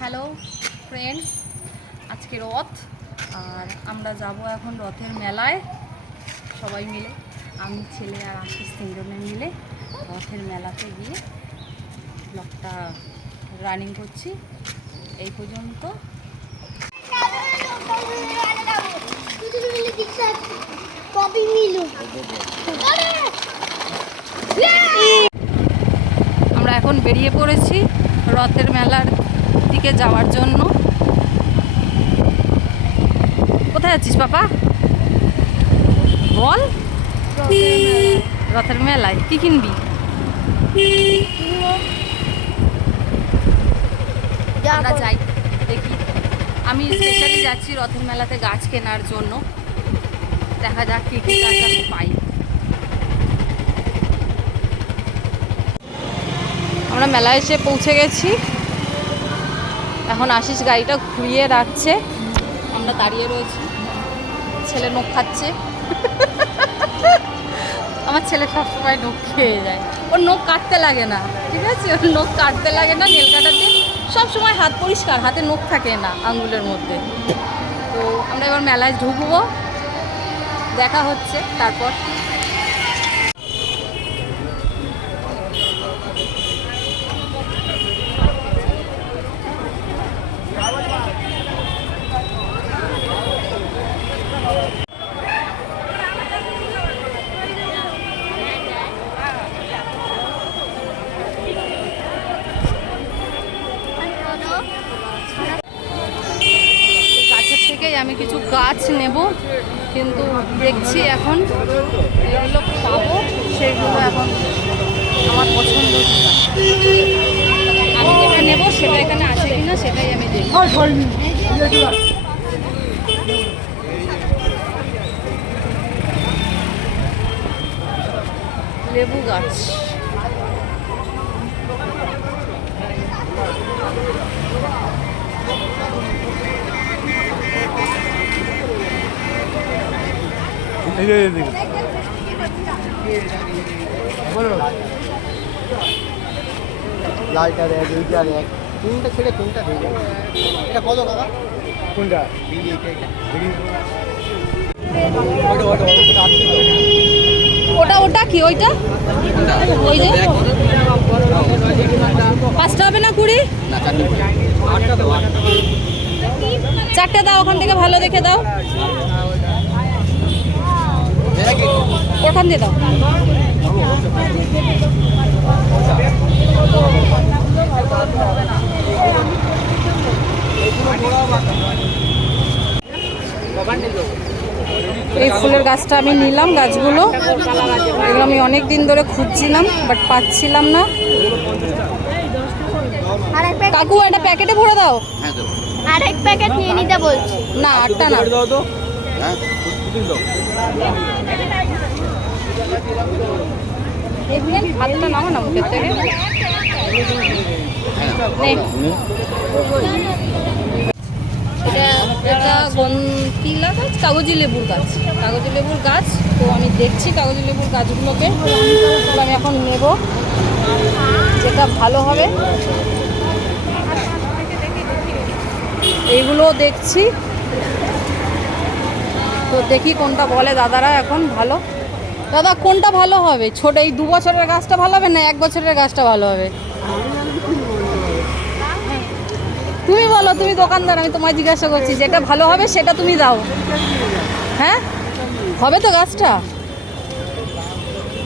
Hello friend, আজকে রথ আর আমরা যাব এখন রথের মেলায় সবাই মিলে, আমি ছেলে আর আশিস তিনজনে মিলে রথের মেলাতে গিয়ে ব্লগটা রানিং করছি। এই পর্যন্ত। আমরা এখন বেরিয়ে পড়েছি রথের মেলার দিকে যাওয়ার জন্য। কোথায় যাচ্ছিস পাপা? বল। রথের মেলায় কি কিনবি? আমরা যাই, দেখি। আমি স্পেশালি যাচ্ছি রথের মেলাতে গাছ কেনার জন্য। দেখা যাক কি কি গাছ আমি পাই। আমরা মেলায় এসে পৌঁছে গেছি। এখন আশিস গাড়িটা ঘুরিয়ে রাখছে, আমরা দাঁড়িয়ে রয়েছি। ছেলে নখ খাচ্ছে। আমার ছেলে সবসময় নখ খেয়ে যায়। ওর নখ কাটতে লাগে না, ঠিক আছে? ওর নখ কাটতে লাগে না, নেল কাটাতে সবসময় হাত পরিষ্কার, হাতে নখ থাকে না আঙ্গুলের মধ্যে। তো আমরা এবার মেলায় ঢুকবো, দেখা হচ্ছে তারপর। আমি কিছু গাছ নেব, কিন্তু দেখছি এখন এগুলো পাবো সেগুলো এখন আমার পছন্দ। আমি যেটা নেব সেটা এখানে আছে কিনা সেটাই আমি দেখব। লেবু গাছ, লালটা দেখ, এইটা দেখ, কোনটা ছেড়ে কোনটা দেখ। এটা কত টাকা? কোনটা? ওটা ওটা কি? ওইটা ওই যে 5টা হবে না 20? 4টে দাও, ওখান থেকে ভালো দেখে দাও। ওখান দিয়ে দাও। এই ফুলের গাছটা আমি নিলাম। গাছগুলো এগুলো আমি অনেক দিন ধরে খুঁজছিলাম, বাট পাচ্ছিলাম না। কাকু একটা প্যাকেটে ভরে দাও। আরেক প্যাকেট নিয়ে নিতে বলছি। না, 8টা না। হাতটা নামো না মুখের থেকে। এটা গন্তিলা গাছ, কাগজি লেবুর গাছ। কাগজি লেবুর গাছ। তো আমি দেখছি কাগজি লেবুর গাছগুলোকে। আমি এখন নেব যেটা ভালো হবে। এইগুলো দেখছি, তো দেখি কোনটা বলে দাদারা এখন ভালো। দাদা কোনটা ভালো হবে? ছোট এই 2 বছরের গাছটা ভালো হবে না 1 বছরের গাছটা ভালো হবে? তুমি বলো, তুমি দোকানদার, আমি তোমায় জিজ্ঞাসা করছি। যেটা ভালো হবে সেটা তুমি দাও। হ্যাঁ, হবে তো গাছটা?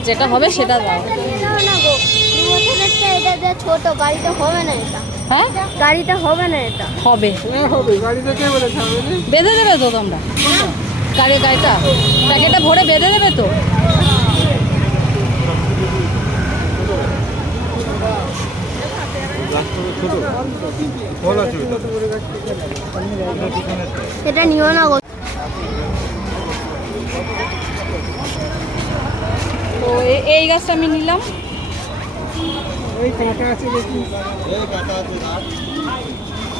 যেটা হবে সেটা দাও। ছোট গাড়িটা হবে না এটা। হ্যাঁ, গাড়িটা হবে না এটা। হবে। বেঁধে দেবে তো তোমরা? গাড়িটা প্যাকেটে ভরে বেঁধে দেবে তো? এটা নিও না গো। তো এই গাছটা আমি নিলাম।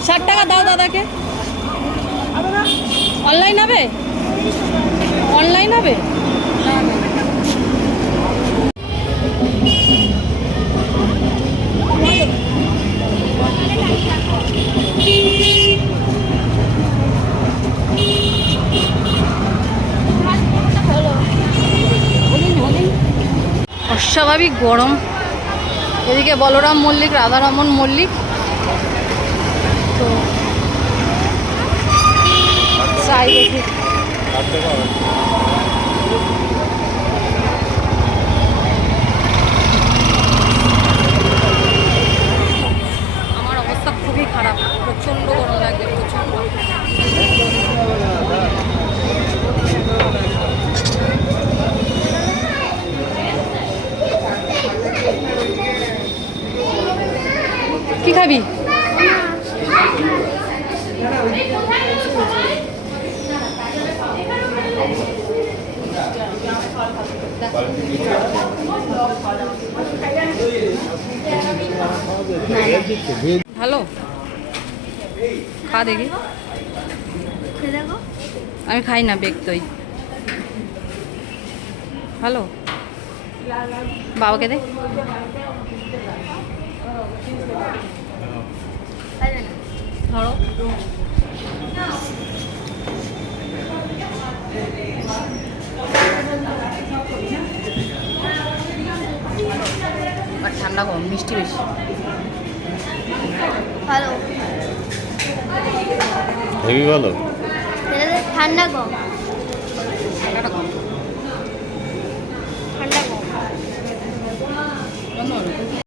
60 টাকা দাও দাদাকে। অনলাইন হবে? অনলাইন হবে? অস্বাভাবিক গরম। এদিকে বলরাম মল্লিক, রাধারমন মল্লিক। তো চাই দেখি। আমার অবস্থা খুবই খারাপ, প্রচণ্ড গরম লাগছে, প্রচণ্ড। কি খাবি? ভালো, খা দেখি। দেখো আমি খাই না বেগ দই। ভালো, বাবাকে দে। ধরো। আর ঠান্ডা কম, মিষ্টি বেশি। ভালো হেভি ভালো। ঠান্ডা কম।